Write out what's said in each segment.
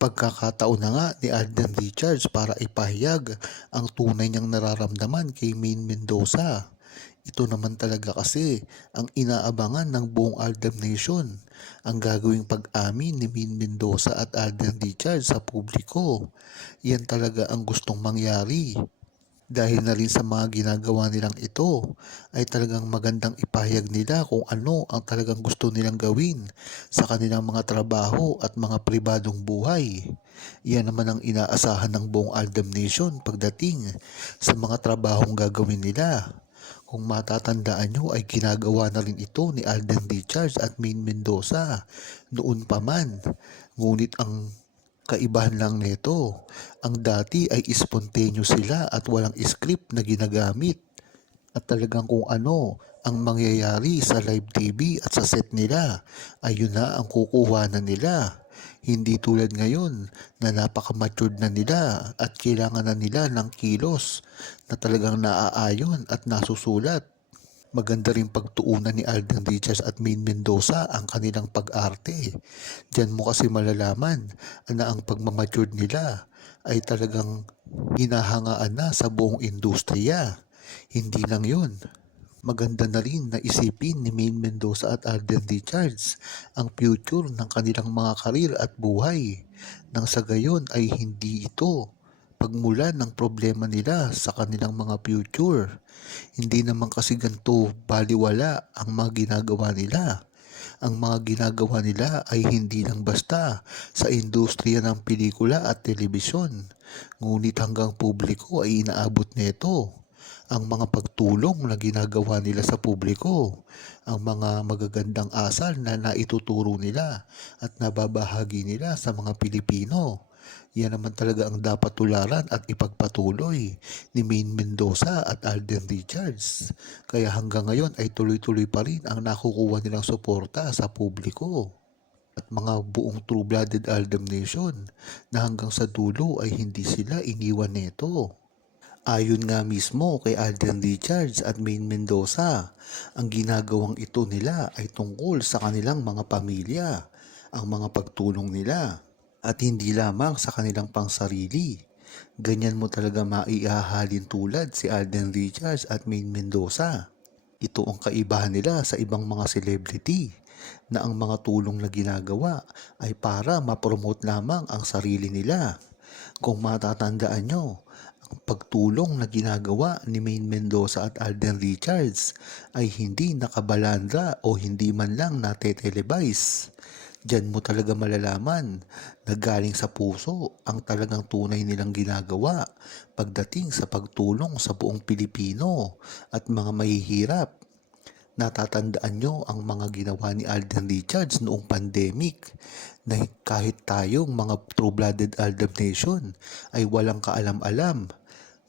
Pagkakataon na nga ni Alden Richards para ipahayag ang tunay niyang nararamdaman kay Maine Mendoza. Ito naman talaga kasi ang inaabangan ng buong Aldam Nation, ang gagawing pag-amin ni Maine Mendoza at Alden Richards sa publiko. Yan talaga ang gustong mangyari. Dahil na rin sa mga ginagawa nilang ito, ay talagang magandang ipahayag nila kung ano ang talagang gusto nilang gawin sa kanilang mga trabaho at mga pribadong buhay. Yan naman ang inaasahan ng buong Aldam Nation pagdating sa mga trabahong gagawin nila. Kung matatandaan nyo ay ginagawa na rin ito ni Alden Richards at Maine Mendoza noon pa man. Ngunit ang kaibahan lang nito, ang dati ay spontaneous sila at walang script na ginagamit. At talagang kung ano ang mangyayari sa live TV at sa set nila, ay yun na ang kukuha na nila. Hindi tulad ngayon na napaka-matured na nila at kailangan na nila ng kilos na talagang naaayon at nasusulat. Maganda rin pagtuunan ni Alden Richards at Maine Mendoza ang kanilang pag-arte. Diyan mo kasi malalaman na ang pagmamatured nila ay talagang hinahangaan na sa buong industriya. Hindi lang yun. Maganda na rin na isipin ni Maine Mendoza at Alden Richards ang future ng kanilang mga karir at buhay. Nang sa gayon ay hindi ito pagmula ng problema nila sa kanilang mga future. Hindi naman kasi ganito baliwala ang mga ginagawa nila. Ang mga ginagawa nila ay hindi lang basta sa industriya ng pelikula at telebisyon. Ngunit hanggang publiko ay inaabot nito ang mga pagtulong na ginagawa nila sa publiko, ang mga magagandang asal na naituturo nila at nababahagi nila sa mga Pilipino. Yan naman talaga ang dapat tularan at ipagpatuloy ni Maine Mendoza at Alden Richards. Kaya hanggang ngayon ay tuloy-tuloy pa rin ang nakukuha nilang suporta sa publiko at mga buong true-blooded Aldam Nation na hanggang sa dulo ay hindi sila iniwan nito. Ayon nga mismo kay Alden Richards at Maine Mendoza, ang ginagawang ito nila ay tungkol sa kanilang mga pamilya, ang mga pagtulong nila, at hindi lamang sa kanilang pangsarili. Ganyan mo talaga maiahalin tulad si Alden Richards at Maine Mendoza. Ito ang kaibahan nila sa ibang mga celebrity na ang mga tulong na ginagawa ay para ma-promote lamang ang sarili nila. Kung matatandaan nyo, ang pagtulong na ginagawa ni Maine Mendoza at Alden Richards ay hindi nakabalandra o hindi man lang nate-televise. Diyan mo talaga malalaman na galing sa puso ang talagang tunay nilang ginagawa pagdating sa pagtulong sa buong Pilipino at mga mahihirap. Natatandaan nyo ang mga ginawa ni Alden Richards noong pandemic na kahit tayong mga true-blooded Aldab Nation ay walang kaalam-alam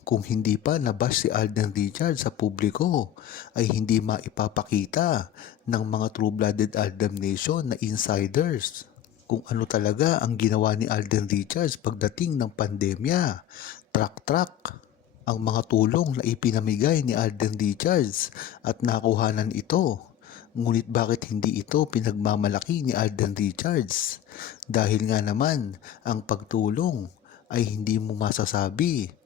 kung hindi pa nabash si Alden Richards sa publiko ay hindi maipapakita ng mga true-blooded Aldam Nation na insiders kung ano talaga ang ginawa ni Alden Richards pagdating ng pandemya. Track-track ang mga tulong na ipinamigay ni Alden Richards at nakuhanan ito. Ngunit bakit hindi ito pinagmamalaki ni Alden Richards? Dahil nga naman ang pagtulong ay hindi mo masasabi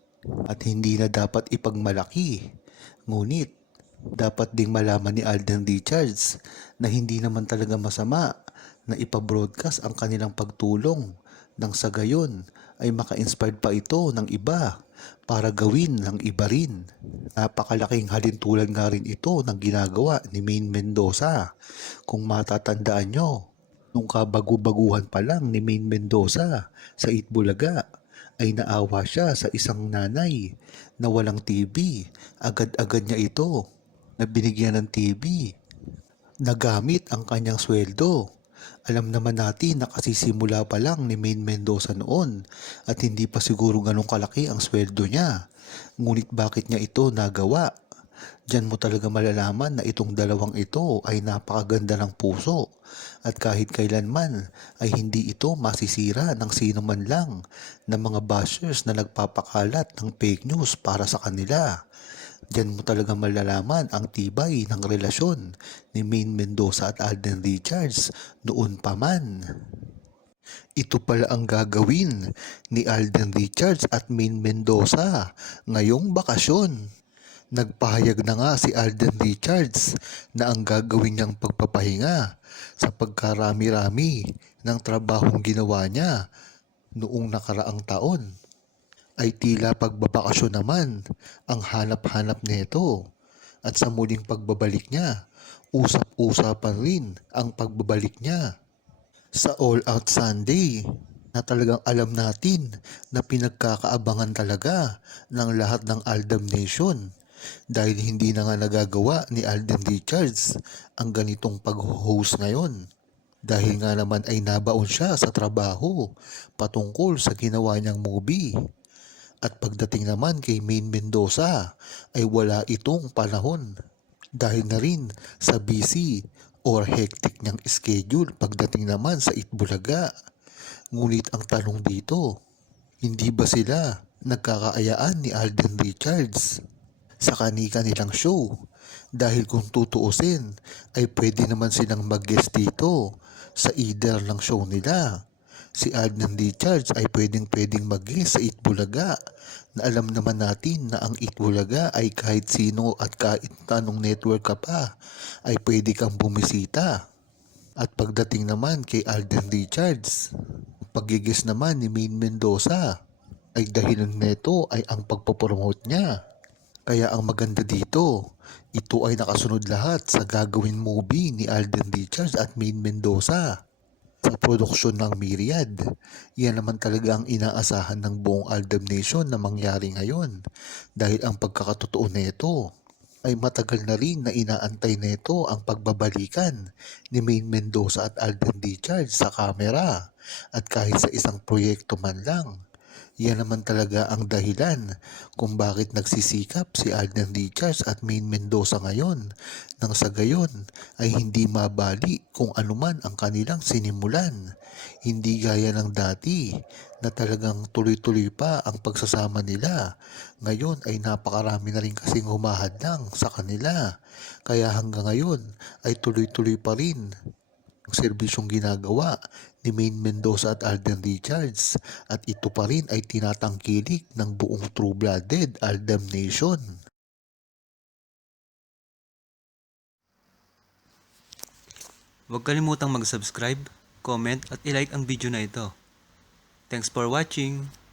at hindi na dapat ipagmalaki. Ngunit dapat ding malaman ni Alden Richards na hindi naman talaga masama na ipabroadcast ang kanilang pagtulong nang sa gayon ay maka-inspired pa ito ng iba para gawin ng iba rin. Napakalaking halintulad nga rin ito ng ginagawa ni Maine Mendoza. Kung matatandaan nyo, nung kabagu-baguhan pa lang ni Maine Mendoza sa Itbulaga, ay naawa siya sa isang nanay na walang TV. Agad-agad niya ito na binigyan ng TV. Nagamit ang kanyang sweldo. Alam naman natin na kasisimula pa lang ni Maine Mendoza noon at hindi pa siguro ganong kalaki ang sweldo niya. Ngunit bakit niya ito nagawa? Diyan mo talaga malalaman na itong dalawang ito ay napakaganda ng puso at kahit kailanman ay hindi ito masisira ng sino man lang na mga bashers na nagpapakalat ng fake news para sa kanila. Diyan mo talaga malalaman ang tibay ng relasyon ni Maine Mendoza at Alden Richards noon pa man. Ito pala ang gagawin ni Alden Richards at Main Mendoza ngayong bakasyon. Nagpahayag na nga si Alden Richards na ang gagawin niyang pagpapahinga sa pagkarami-rami ng trabahong ginawa niya noong nakaraang taon. Ay tila pagbabakasyon naman ang hanap-hanap nito. At sa muling pagbabalik niya, usap-usapan rin ang pagbabalik niya. Sa All Out Sunday na talagang alam natin na pinagkakaabangan talaga ng lahat ng Aldam Nation dahil hindi na nga nagagawa ni Alden Richards ang ganitong pag-host ngayon. Dahil nga naman ay nabaon siya sa trabaho patungkol sa ginawa niyang movie. At pagdating naman kay Main Mendoza ay wala itong panahon dahil na rin sa busy or hectic niyang schedule pagdating naman sa Itbulaga. Ngunit ang tanong dito, hindi ba sila nagkakaayaan ni Alden Richards sa kanika nilang show? Dahil kung tutuusin ay pwede naman silang mag-guest dito sa either ng show nila. Si Alden Richards ay pwedeng pwedeng mag-guest sa Itbulaga na alam naman natin na ang Itbulaga ay kahit sino at kahit anong network ka pa ay pwede kang bumisita. At pagdating naman kay Alden Richards, pagigis naman ni Main Mendoza ay dahilan nito ay ang pagpapromote niya. Kaya ang maganda dito, ito ay nakasunod lahat sa gagawin movie ni Alden Richards at Main Mendoza sa produksyon ng Myriad. Yan naman talaga ang inaasahan ng buong Aldam Nation na mangyari ngayon dahil ang pagkakatotoo nito ay matagal na rin na inaantay nito ang pagbabalikan ni Main Mendoza at Alden Richards sa kamera at kahit sa isang proyekto man lang. Yan naman talaga ang dahilan kung bakit nagsisikap si Alden Richards at Main Mendoza ngayon nang sa gayon ay hindi mabali kung anuman ang kanilang sinimulan. Hindi gaya ng dati na talagang tuloy-tuloy pa ang pagsasama nila. Ngayon ay napakarami na rin kasing humahadlang sa kanila. Kaya hanggang ngayon ay tuloy-tuloy pa rin ang serbisyong ginagawa ni Main Mendoza at Alden Richards at ito pa rin ay tinatangkilik ng buong true-blooded Aldam Nation. Huwag kalimutang mag-subscribe, comment at ilike ang video na ito. Thanks for watching!